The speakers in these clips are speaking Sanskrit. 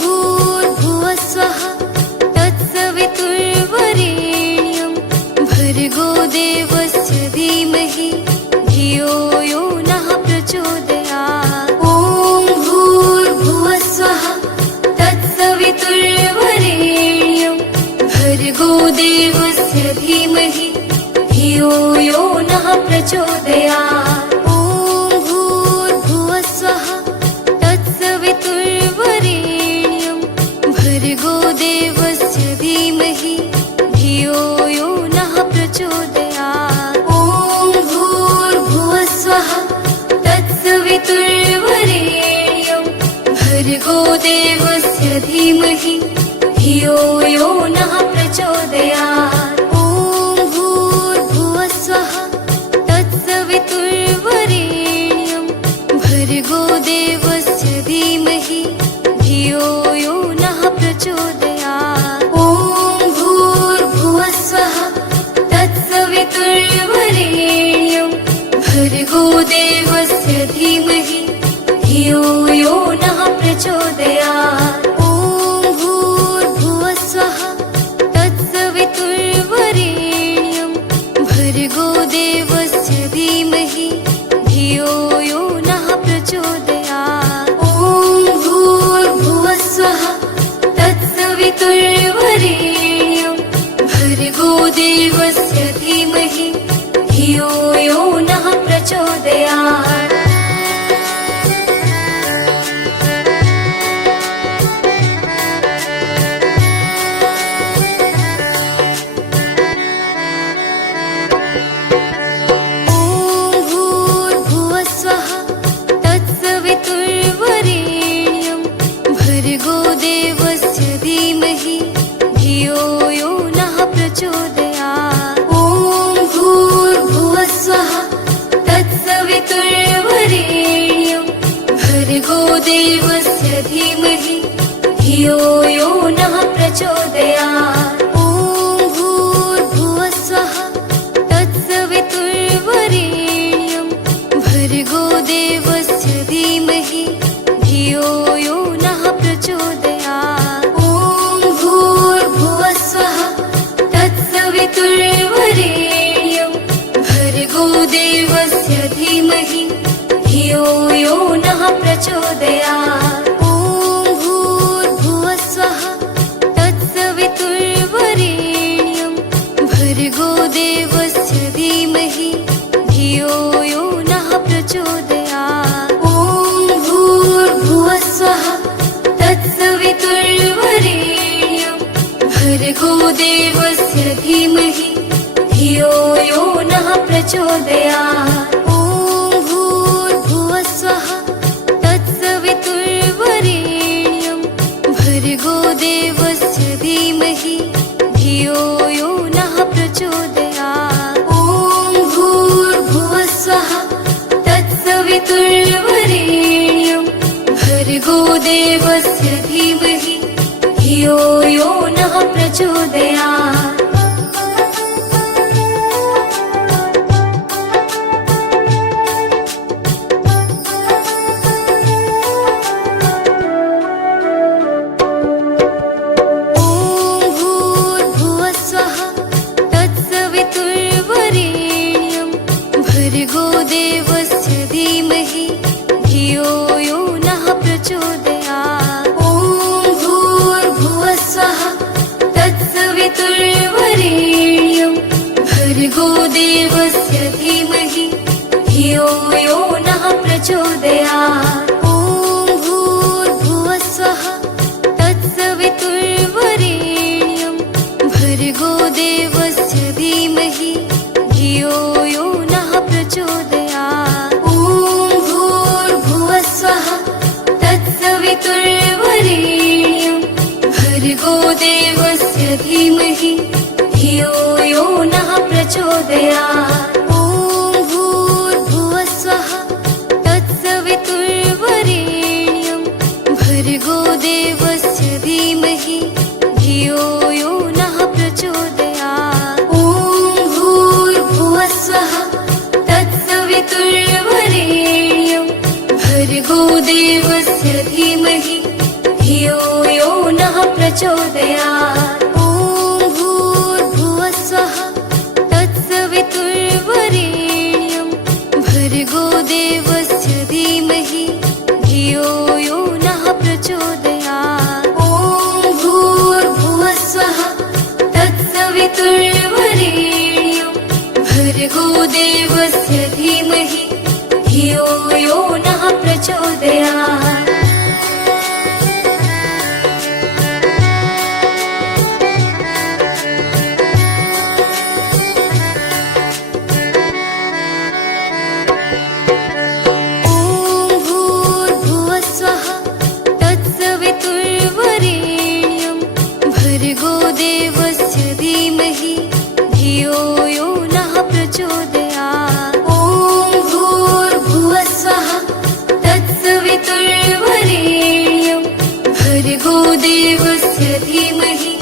भूर्भुवस्वः तत्सवितुर्वरेण्यं भर्गो देवस्य धीमहि धियो यो नः प्रचोदयात्। ॐ भूर्भुवस्वः तत्सवितुर्वरेण्यं भर्गो देवस्य धीमहि धियो यो नः प्रचोदयात्। भर्गो देवस्य धीमहि धियो यो नः प्रचोदयात्। ॐ भूर्भुवस्वः तत्सवितुर्वरेण्यं भर्गो देवस्य धीमहि धियो यो नः प्रचोदयात्। ॐ भूर्भुवस्वः तत्सवितुर्वरेण्यं भर्गो देवस्य धीमहि धियो यो नः प्रचोदयात्। ॐ भूर्भुवस्वः तत्सवितुर्वरेण्यं भर्गो देवस्य धीमहि धियो यो नः प्रचोदयात्। ॐ भूर्भुवस्वः तत्सवितुर्वरेण्यं भर्गो देवस्य धीमहि धियो यो नः प्रचोदयात्। ॐ भूर्भुवस्वः तत्सवितुर्वरेण्यं भर्गो देवस्य धीमहि धियो यो नः प्रचोदयात्। ॐ भूर्भुवस्वः तत्सवितुर्वरेण्यं भर्गो देवस्य धीमहि धियो यो नः प्रचोदयात्। ॐ भूर्भुवस्वः तत्सवितुर्वरेण्यं भर्गो देवस्य धीमहि धियो यो नः प्रचोदयात्। ॐ भूर्भुवस्वः तत्सवितुर्वरेण्यं भर्गो देवस्य धीमहि धियो यो नः प्रचोदयात्। ॐ भूर्भुवस्वः तत्सवितुर्वरेण्यं भर्गो देवस्य धीमहि धियो यो नः प्रचोदयात्। ॐ भूर्भुवस्वः तत्सवितुर्वरेण्यं भर्गो देवस्य धीमहि धियो यो नः प्रचोदयात्। ॐ भूर्भुवस्वः तत्सवितुर्वरेण्यं भर्गो देवस्य धीमहि धियो यो नः प्रचोदयात्। ॐ भूर्भुवस्वः तत्सवितुर्वरेण्यं भर्गो देवस्य धीमहि धियो यो नः प्रचोदयात्। ॐ भूर्भुवस्वः तत्सवितुर्वरेण्यं भर्गो देवस्य धीमहि धियो यो नः प्रचोदयात्। ॐ भूर्भुवस्वः तत्सवितुर्वरेण्यं भर्गो देवस्य धीमहि धियो यो नः प्रचोदयात्। ॐ भूर्भुवस्वः तत्सवितुर्वरेण्यं भर्गो देवस्य धीमहि धियो यो नः प्रचोदयात्। ॐ भूर्भुवस्वः तत्सवितुर्वरेण्यं भर्गो देवस्य धीमहि धियो यो नः प्रचोदयात्। ॐ भूर्भुवस्वः तत्सवितुर्वरेण्यं भर्गो देवस्य धीमहि धियो यो नः प्रचोदयात्। ॐ भूर्भुवस्वः तत्सवितुर्वरेण्यं भर्गो देवस्य धीमहि धियो यो नः प्रचोदयात्। ॐ भूर्भुवस्वः तत्सवितुर्वरेण्यं भर्गो देवस्य धीमहि धियो यो नः प्रचोदयात्। ॐ भूर्भुवस्वः तत्सवितुर्वरेण्यं भर्गो देवस्य धीमहि धियो यो नः प्रचोदयात्। ॐ भूर्भुवस्वः तत्सवितुर्वरेण्यं भर्गो देवस्य धीमहि धियो यो नः प्रचोदयात्। भर्गो देवस्य धीमहि धियो यो नः प्रचोदयात्। ॐ भूर्भुवस्वः तत्सवितुर्वरेण्यं भर्गो देवस्य धीमहि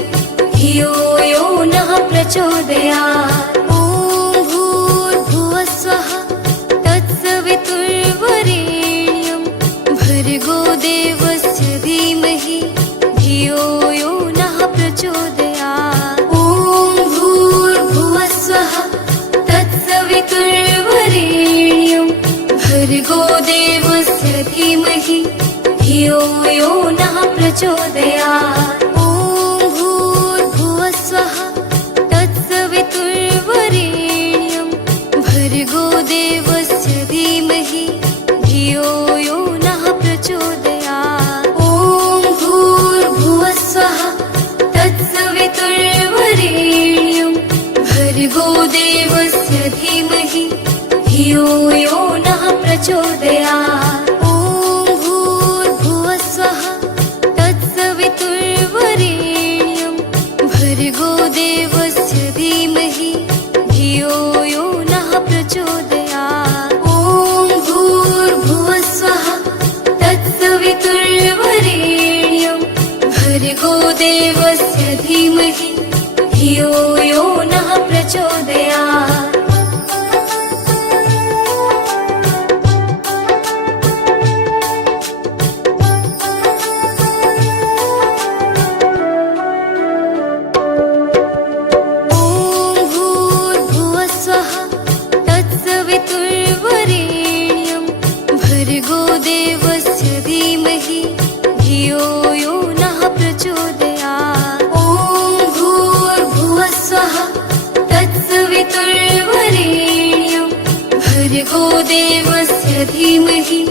धियो यो नः प्रचोदयात्। ॐ भूर्भुवस्वः तत्सवितुर्वरेण्यं भर्गो देवस्य धीमहि धियो यो नः प्रचोदयात्। ॐ भूर्भुवस्वः तत्सवितुर्वरेण्यं भर्गो देवस्य धीमहि धियो यो नः प्रचोदयात्। ॐ भूर्भुवस्वः तत्सवितुर्वरेण्यं भर्गो देवस्य धीमहि धियो यो नः प्रचोदयात्। ॐ भूर्भुवस्वः तत्सवितुर्वरेण्यं भर्गो देवस्य धीमहि धियो यो नः प्रचोदयात्। ॐ भूर्भुवस्वः तत्सवितुर्वरेण्यं भर्गो देवस्य धीमहि धियो यो नः प्रचोदयात्। ॐ भूर्भुवस्वः तत्सवितुर्वरेण्यं भर्गो देवस्य धीमहि धियो यो नः प्रचोदयात्। ॐ भूर्भुवस्वः तत्सवितुर्वरेण्यं भर्गो देवस्य धीमहि धियो यो नः प्रचोदयात्। ॐ भूर्भुवस्वः तत्सवितुर्वरेण्यं भर्गो देवस्य धीमहि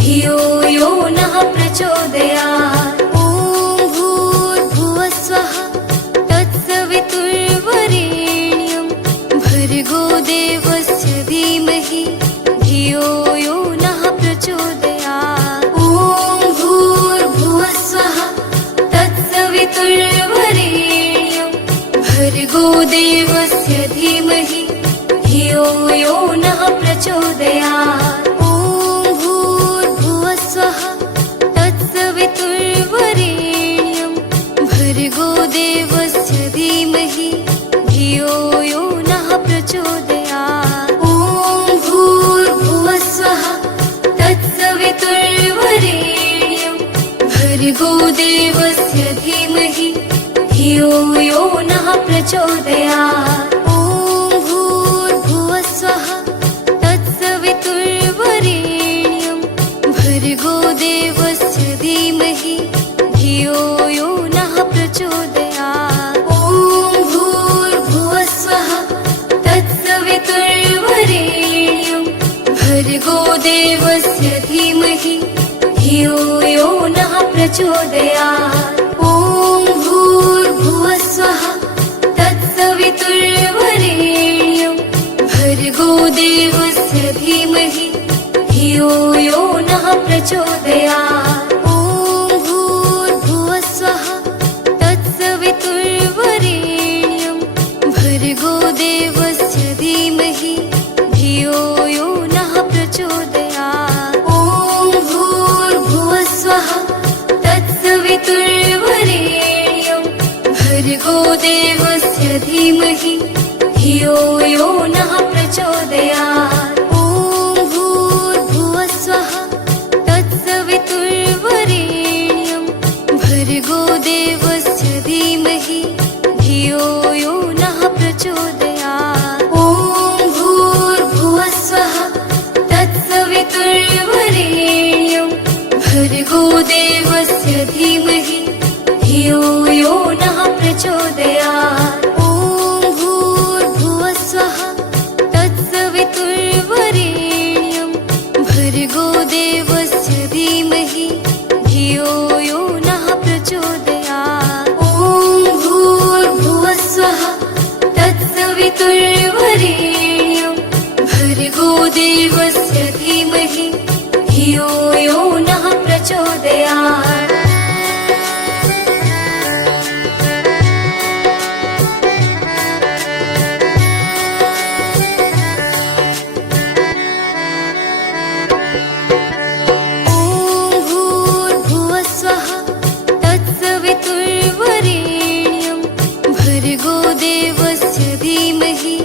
धियो यो नः प्रचोदयात्। ॐ भूर्भुवस्वः तत्सवितुर्वरेण्यं भर्गो देवस्य धीमहि धियो यो नः प्रचोदयात्। ॐ भूर्भुवस्वः तत्सवितुर्वरेण्यं भर्गो देवस्य धीमहि धियो यो नः प्रचोदयात्। ॐ भूर्भुवस्वः तत्सवितुर्वरेण्यं भर्गो देवस्य धीमहि धियो यो नः प्रचोदयात्। ॐ भूर्भुवस्वः तत्सवितुर्वरेण्यं भर्गो देवस्य धीमहि धियो यो नः प्रचोदयात्। ॐ भूर्भुवस्वः तत्सवितुर्वरेण्यं भर्गो देवस्य धीमहि धियो यो नः प्रचोदयात्। ॐ भूर्भुवस्वः तत्सवितुर्वरेण्यं भर्गो देवस्य धीमहि धियो यो नः प्रचोदयात्। ॐ भूर्भुवस्वः तत्सवितुर्वरेण्यं भर्गो देवस्य धीमहि धियो यो नः प्रचोदयात्। ॐ भूर्भुवस्वः तत्सवितुर्वरेण्यं भर्गो देवस्य धीमहि धियो यो नः प्रचोदयात्। ॐ भूर्भुवस्वः तत्सवितुर्वरेण्यं भर्गो देवस्य धीमहि धियो यो नः प्रचोदयात्। ॐ भूर्भुवस्वः तत्सवितुर्वरेण्यं भर्गो देवस्य धीमहि धियो यो नः प्रचोदयात्। ॐ भूर्भुवः स्वः तत्सवितुर्वरेण्यं भर्गो देवस्य धीमहि धियो यो नः प्रचोदयात्। देवस्य धीमहि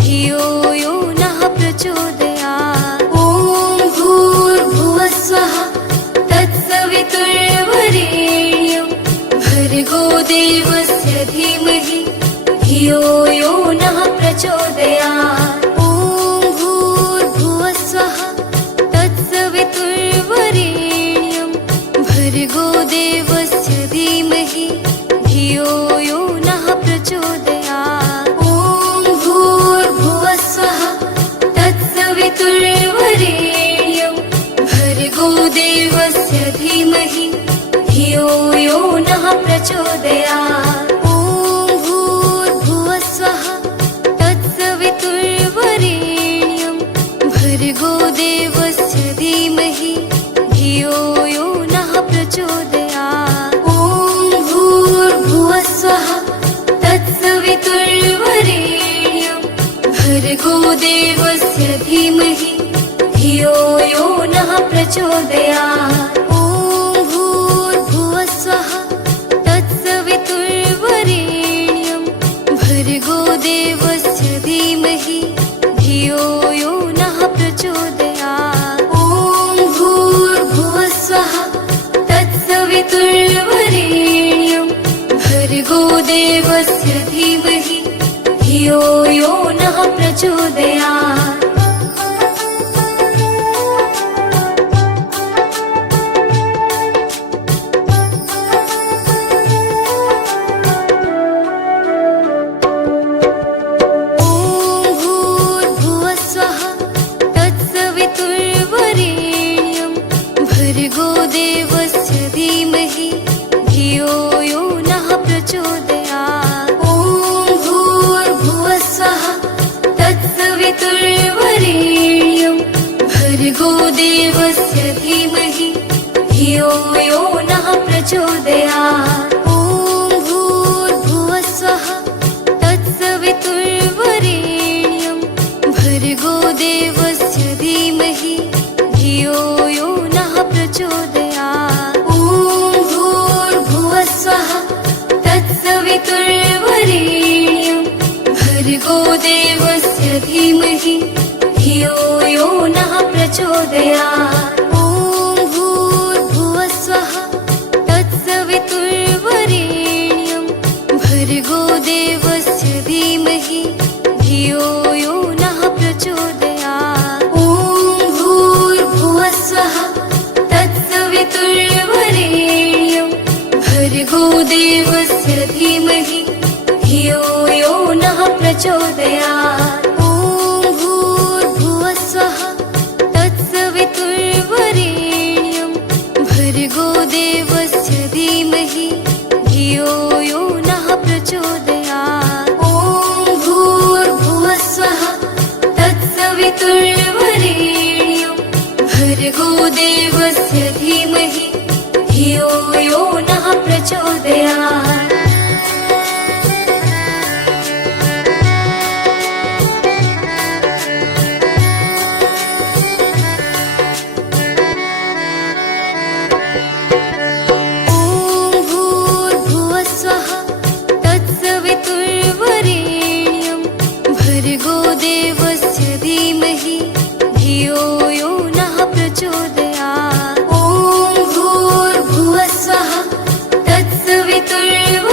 धियो यो नः प्रचोदयात्। ॐ भूर्भुवः स्वः तत्सवितुर्वरेण्यं भर्गो देवस्य धीमहि धियो यो नः प्रचोदयात्। ॐ भूर्भुवः स्वः तत्सवितुर्वरेण्यं भर्गो देवस्य धीमहि धियो यो नः प्रचोदयात्। ॐ भूर्भुवः स्वः तत्सवितुर्वरेण्यं भर्गो देवस्य धीमहि धियो यो नः प्रचोदयात्। ॐ भूर्भुवः स्वः तत्सवितुर्वरेण्यं भर्गो देवस्य धीमहि धियो यो नः प्रचोदयात्। भर्गो देवस्य धीमहि धियो यो नः प्रचोदयात्। ॐ भूर्भुवः स्वः तत्सवितुर्वरेण्यं भर्गो देवस्य धीमहि धियो यो नः प्रचोदयात्। भर्गो देवस्य धीमहि धियो यो नः प्रचोदयात्। ॐ भूर्भुवः स्वः तत्सवितुर्वरेण्यं भर्गो देवस्य धीमहि धियो यो नः प्रचोदयात्। ॐ भूर्भुवः स्वः तत्सवितुर्वरेण्यं भर्गो देवस्य धीमहि धियो यो नः प्रचोदयात्। ॐ भूर्भुवः स्वः तत्सवितुर्वरेण्यं भर्गो देवस्य धीमहि धियो यो नः प्रचोदयात्। ॐ भूर्भुवः स्वः तत्सवितुर्वरेण्यं भर्गो देवस्य धीमहि धियो यो नः प्रचोदयात्। ॐ भूर्भुवः स्वः तत्सवितुर्वरेण्यं भर्गो देवस्य धीमहि धियो यो नः प्रचोदयात्। ॐ भूर्भुवः स्वः तत्सवितुर्वरेण्यं भर्गो देवस्य धीमहि धियो यो नः प्रचोदयात्। ॐ भूर्भुवः स्वः तत्सवितुर्वरेण्यं भर्गो देवस्य धीमहि धियो यो नः प्रचोदयात्। भर्गो देवस्य धीमहि धियो यो नः प्रचोदयात्। ॐ भूर्भुवः स्वः तत्सवितुर्वरेण्यं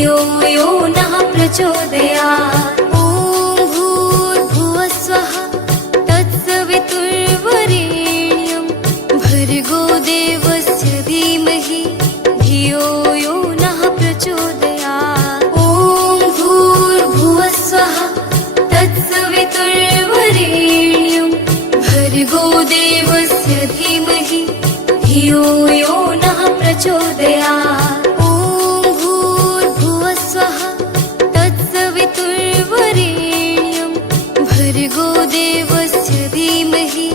धियो यो नः प्रचोदयात्। ॐ भूर्भुवः स्वः तत्सवितुर्वरेण्यं भर्गो देवस्य धीमहि धियो यो नः प्रचोदयात्। ॐ भूर्भुवः स्वः तत्सवितुर्वरेण्यं भर्गो देवस्य धीमहि धियो यो नः प्रचोदयात्। ॐ भूर्भुवः स्वः तत्सवितुर्वरेण्यं भर्गो देवस्य धीमहि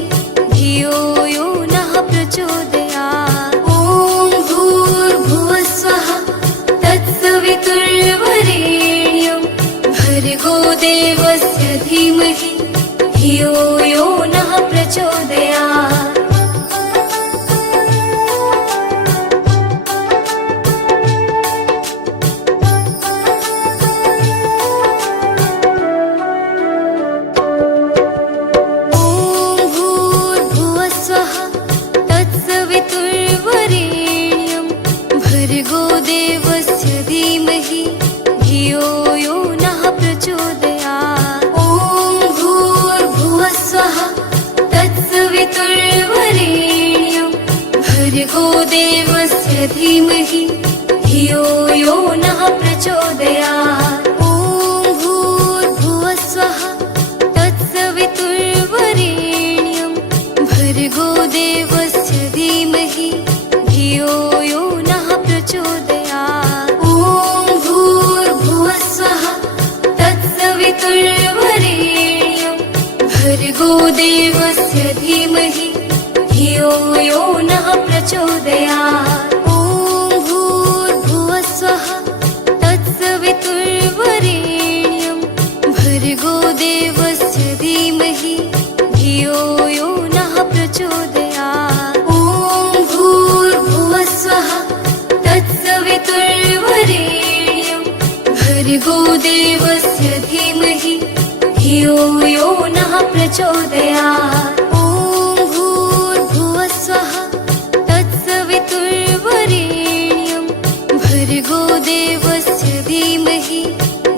धियो यो नः प्रचोदयात्। ॐ भूर्भुवः स्वः तत्सवितुर्वरेण्यं भर्गो देवस्य धीमहि धियो यो नः प्रचोदयात्। भर्गो देवस्य धीमहि धियो यो नः प्रचोदयात्। ॐ भूर्भुवः स्वः तत्सवितुर्वरेण्यं भर्गो देवस्य धीमहि धियो यो नः प्रचोदयात्। ॐ भूर्भुवः स्वः तत्सवितुर्वरेण्यं भर्गो देवस्य धीमहि धियो यो नः प्रचोदयात्। ॐ भूर्भुवः स्वः तत्सवितुर्वरेण्यं भर्गो देवस्य धीमहि धियो यो नः प्रचोदयात्। ॐ भूर्भुवः स्वः तत्सवितुर्वरेण्यं भर्गो देवस्य धीमहि धियो यो नः प्रचोदयात्। ॐ भूर्भुवः स्वः तत्सवितुर्वरेण्यं भर्गो देवस्य धीमहि धियो यो नः प्रचोदयात्। ॐ भूर्भुवः स्वः तत्सवितुर्वरेण्यं भर्गो देवस्य धीमहि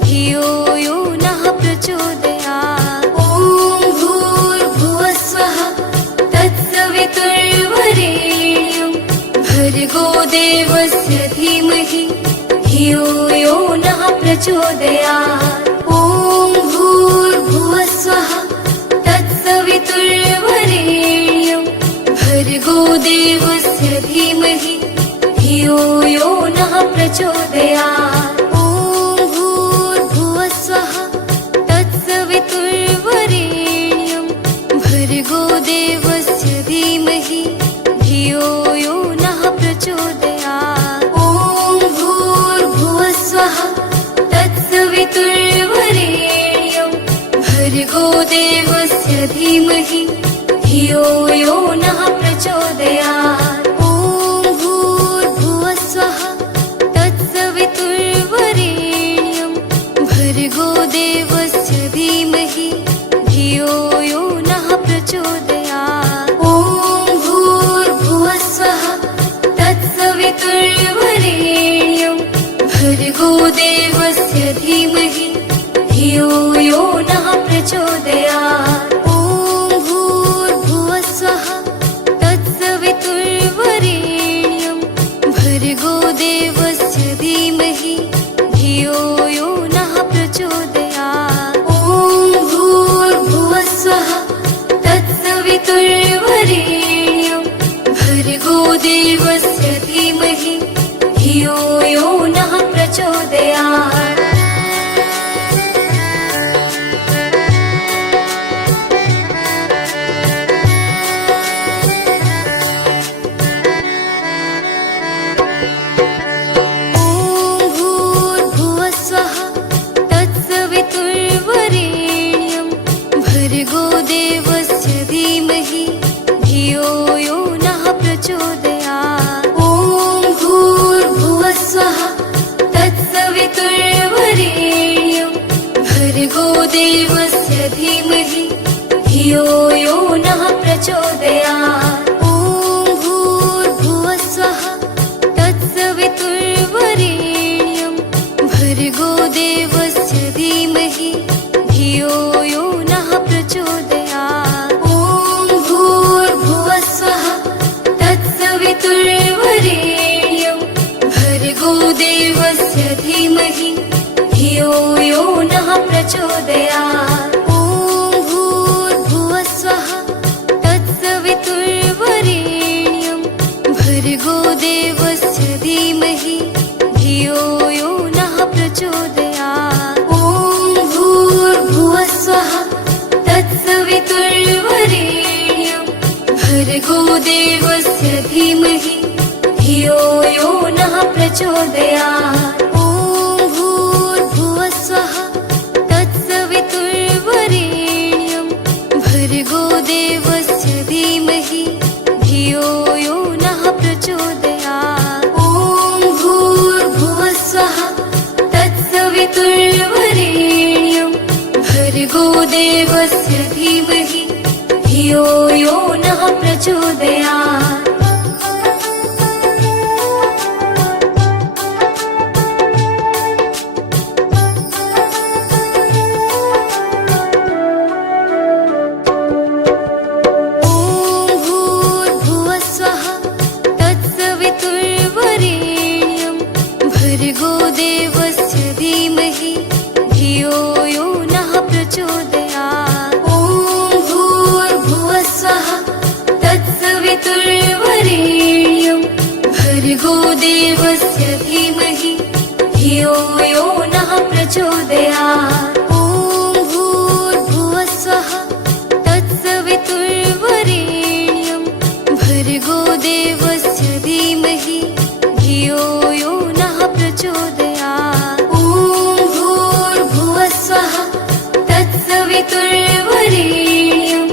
धियो यो नः प्रचोदयात्। ॐ भूर्भुवः स्वः तत्सवितुर्वरेण्यं भर्गो देवस्य धीमहि धियो यो नः प्रचोदयात्। ॐ भूर्भुवः स्वः तत्सवितुर्वरेण्यं भर्गो देवस्य धीमहि धियो यो नः प्रचोदयात्। ॐ भूर्भुवः स्वः तत्सवितुर्वरेण्यं भर्गो देवस्य धीमहि धियो यो नः प्रचोदयात्। ॐ भूर्भुवः स्वः तत्सवितुर्वरेण्यं भर्गो देवस्य धीमहि धियो यो नः प्रचोदयात्। ॐ भूर्भुवः स्वः तत्सवितुर्वरेण्यं भर्गो देवस्य धीमहि धियो यो नः प्रचोदयात्। ॐ भूर्भुवः स्वः तत्सवितुर्वरेण्यं भर्गो देवस्य धीमहि धियो यो नः प्रचोदयात्। ॐ भूर्भुवः स्वः तत्सवितुर्वरेण्यं भर्गो देवस्य धीमहि धियो यो नः प्रचोदयात्। ॐ भूर्भुवः स्वः तत्सवितुर्वरेण्यं भर्गो देवस्य धीमहि धियो यो नः प्रचोदयात्। भर्गो देवस्य धीमहि धियो यो नः प्रचोदयात्। ॐ भूर्भुवः स्वः तत्सवितुर्वरेण्यं भर्गो देवस्य धीमहि धियो यो नः प्रचोदयात्। ॐ भूर्भुवः स्वः तत्सवितुर्वरेण्यं भर्गो देवस्य धीमहि धियो यो नः प्रचोदयात्। ॐ भूर्भुवः स्वः तत्सवितुर्वरेण्यं भर्गो देवस्य धीमहि धियो यो नः प्रचोदयात्। ॐ भूर्भुवः स्वः तत्सवितुर्वरेण्यं भर्गो देवस्य धीमहि धियो यो नः प्रचोदयात्। ॐ भूर्भुवः स्वः तत्सवितुर्वरेण्यं भर्गो देवस्य धीमहि धियो यो नः प्रचोदयात्। भर्गो देवस्य धीमहि धियो यो नः प्रचोदयात्। ॐ भूर्भुवः स्वः तत्सवितुर्वरेण्यं भर्गो देवस्य धीमहि धियो यो नः प्रचोदयात्। ॐ भूर्भुवः स्वः तत्सवितुर्वरेण्यं भर्गो देवस्य धीमहि धियो यो नः प्रचोदयात्। ॐ भूर्भुवः स्वः तत्सवितुर्वरेण्यं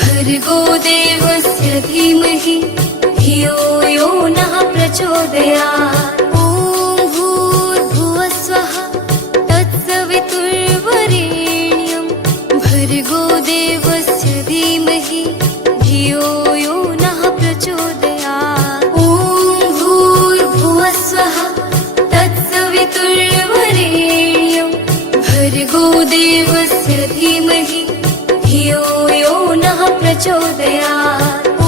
भर्गो देवस्य धीमहि धियो यो नः प्रचोदयात्। ॐ भूर्भुवः स्वः तत्सवितुर्वरेण्यं भर्गो देवस्य धीमहि धियो यो नः प्रचोदयात्। ॐ भूर्भुवः स्वः तत्सवितुर्वरेण्यं भर्गो देवस्य धीमहि धियो यो नः प्रचोदयात्। ॐ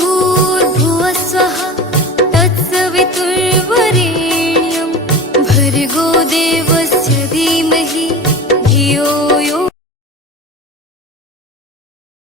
भूर्भुवः स्वः तत्सवितुर्वरेण्यं भर्गो देवस्य धीमहि धियो